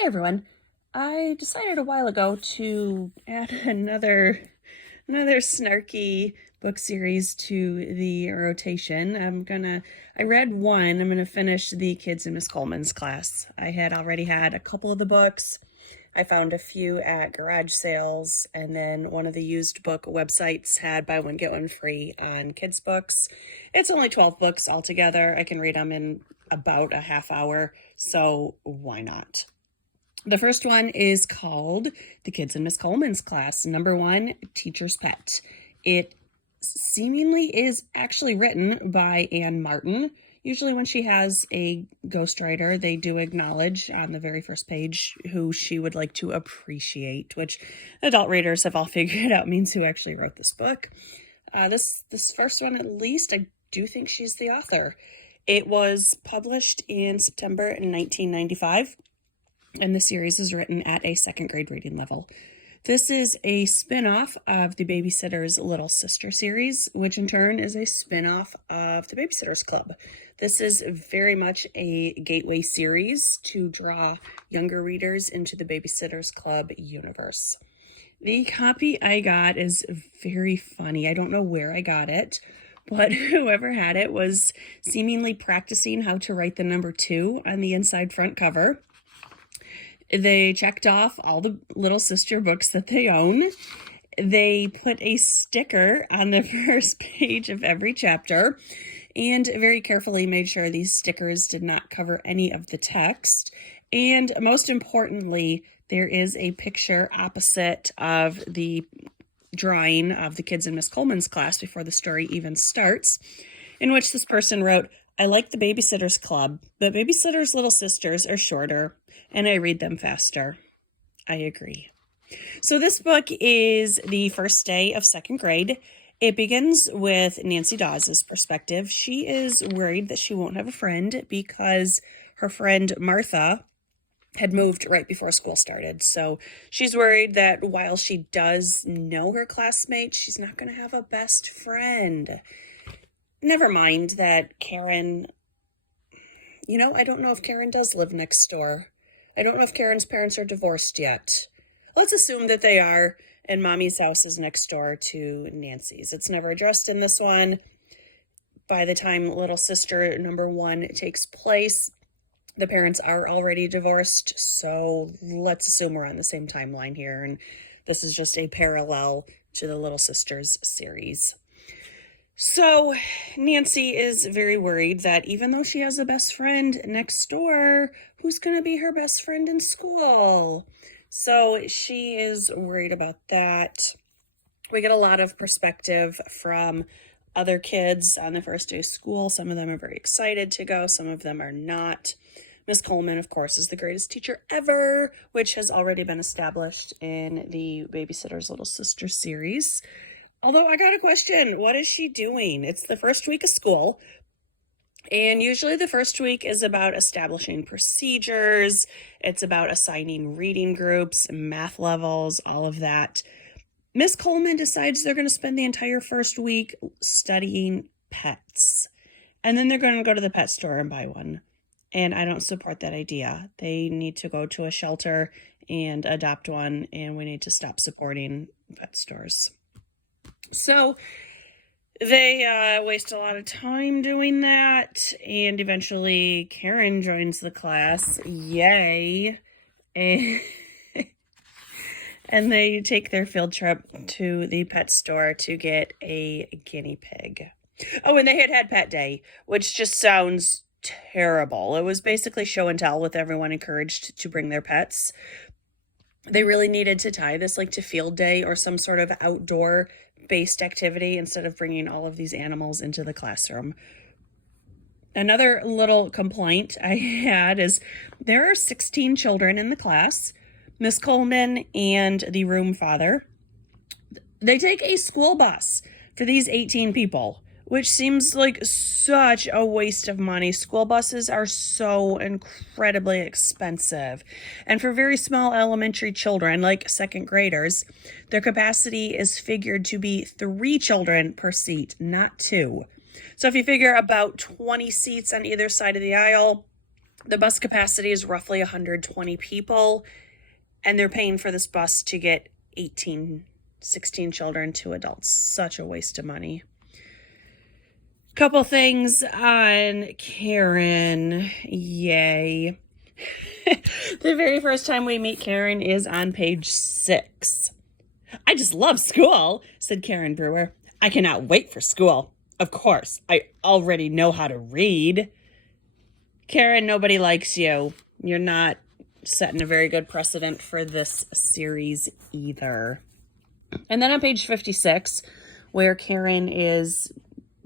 Hey everyone, I decided a while ago to add another snarky book series to the rotation. I read one, I'm gonna finish the kids in Ms Colman's class. I had already had a couple of the books. I found a few at garage sales, and then one of the used book websites had buy one, get one free on kids books. It's only 12 books altogether. I can read them in about a half hour, so why not? The first one is called The Kids in Ms Colman's Class, number 1, Teacher's Pet. It seemingly is actually written by Anne Martin. Usually when she has a ghostwriter, they do acknowledge on the very first page who she would like to appreciate, which adult readers have all figured out means who actually wrote this book. This first one, at least, I do think she's the author. It was published in September 1995. And the series is written at a second grade reading level. This is a spin-off of the Babysitter's Little Sister series, which in turn is a spin-off of the Babysitter's Club. This is very much a gateway series to draw younger readers into the Babysitter's Club universe. The copy I got is very funny. I don't know where I got it, but whoever had it was seemingly practicing how to write the number 2 on the inside front cover. They checked off all the little sister books that they own. They put a sticker on the first page of every chapter and very carefully made sure these stickers did not cover any of the text. And most importantly, there is a picture opposite of the drawing of the kids in Ms Colman's class before the story even starts, in which this person wrote, "I like the Babysitter's Club, but Babysitter's Little Sisters are shorter, and I read them faster." I agree. So this book is the first day of second grade. It begins with Nancy Dawes'S perspective. She is worried that she won't have a friend because her friend Martha had moved right before school started. So she's worried that while she does know her classmates, she's not going to have a best friend. Never mind that Karen, I don't know if Karen does live next door. I don't know if Karen's parents are divorced yet. Let's assume that they are, and Mommy's house is next door to Nancy's. It's never addressed in this one. By the time little sister number 1 takes place, the parents are already divorced, so let's assume we're on the same timeline here, and this is just a parallel to the Little Sisters series. So Nancy is very worried that even though she has a best friend next door, who's going to be her best friend in school? So she is worried about that. We get a lot of perspective from other kids on the first day of school. Some of them are very excited to go. Some of them are not. Ms Colman, of course, is the greatest teacher ever, which has already been established in the Babysitter's Little Sister series. Although I got a question, what is she doing? It's the first week of school, and usually the first week is about establishing procedures. It's about assigning reading groups, math levels, all of that. Ms Colman decides they're going to spend the entire first week studying pets, and then they're going to go to the pet store and buy one. And I don't support that idea. They need to go to a shelter and adopt one, and we need to stop supporting pet stores. So they waste a lot of time doing that, and eventually Karen joins the class. Yay. And they take their field trip to the pet store to get a guinea pig. Oh, and they had pet day, which just sounds terrible. It was basically show and tell with everyone encouraged to bring their pets. They really needed to tie this to field day or some sort of outdoor based activity instead of bringing all of these animals into the classroom. Another little complaint I had is there are 16 children in the class. Ms Colman and the room father, they take a school bus for these 18 people, which seems like such a waste of money. School buses are so incredibly expensive. And for very small elementary children, like second graders, their capacity is figured to be 3 children per seat, not 2. So if you figure about 20 seats on either side of the aisle, The bus capacity is roughly 120 people, and they're paying for this bus to get 16 children, 2 adults. Such a waste of money. Couple things on Karen. Yay. The very first time we meet Karen is on page 6. "I just love school," said Karen Brewer. "I cannot wait for school. Of course, I already know how to read." Karen, nobody likes you. You're not setting a very good precedent for this series either. And then on page 56, where Karen is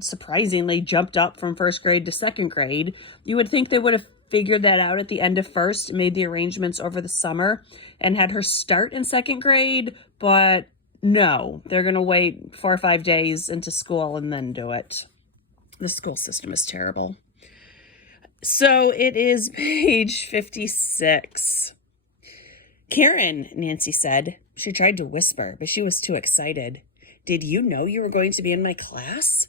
surprisingly jumped up from first grade to second grade, you would think they would have figured that out at the end of first, made the arrangements over the summer, and had her start in second grade, but no, they're going to wait 4 or 5 days into school and then do it. The school system is terrible. So it is page 56. "Karen," Nancy said. She tried to whisper, but she was too excited. "Did you know you were going to be in my class?"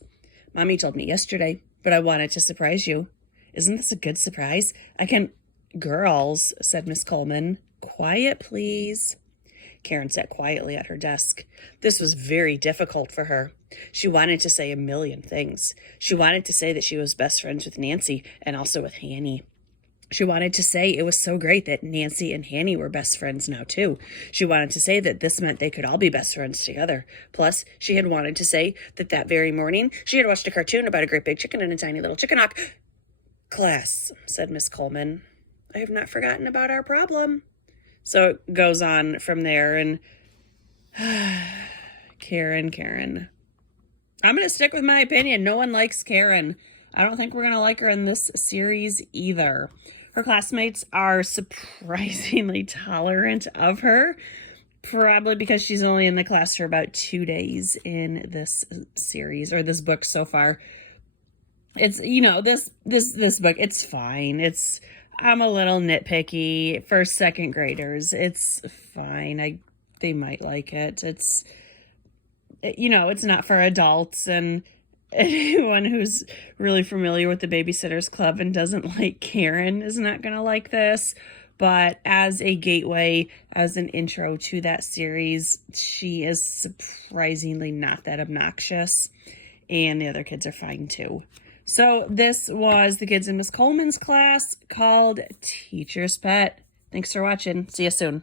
"Mommy told me yesterday, but I wanted to surprise you." "Isn't this a good surprise? I can—" "Girls," said Ms Colman. "Quiet, please." Karen sat quietly at her desk. This was very difficult for her. She wanted to say a million things. She wanted to say that she was best friends with Nancy and also with Hanny. She wanted to say it was so great that Nancy and Hanny were best friends now, too. She wanted to say that this meant they could all be best friends together. Plus, she had wanted to say that that very morning she had watched a cartoon about a great big chicken and a tiny little chicken hawk. "Class," said Ms Colman, "I have not forgotten about our problem." So it goes on from there, and Karen. I'm going to stick with my opinion. No one likes Karen. I don't think we're going to like her in this series either. Her classmates are surprisingly tolerant of her, probably because she's only in the class for about 2 days in this series, or this book so far. It's, this book, it's fine. I'm a little nitpicky. First, second graders, it's fine. They might like it. It's not for adults, and anyone who's really familiar with the Babysitters Club and doesn't like Karen is not going to like this. But as a gateway, as an intro to that series, she is surprisingly not that obnoxious, and the other kids are fine too. So this was the kids in Ms Colman's class called Teacher's Pet. Thanks for watching. See you soon.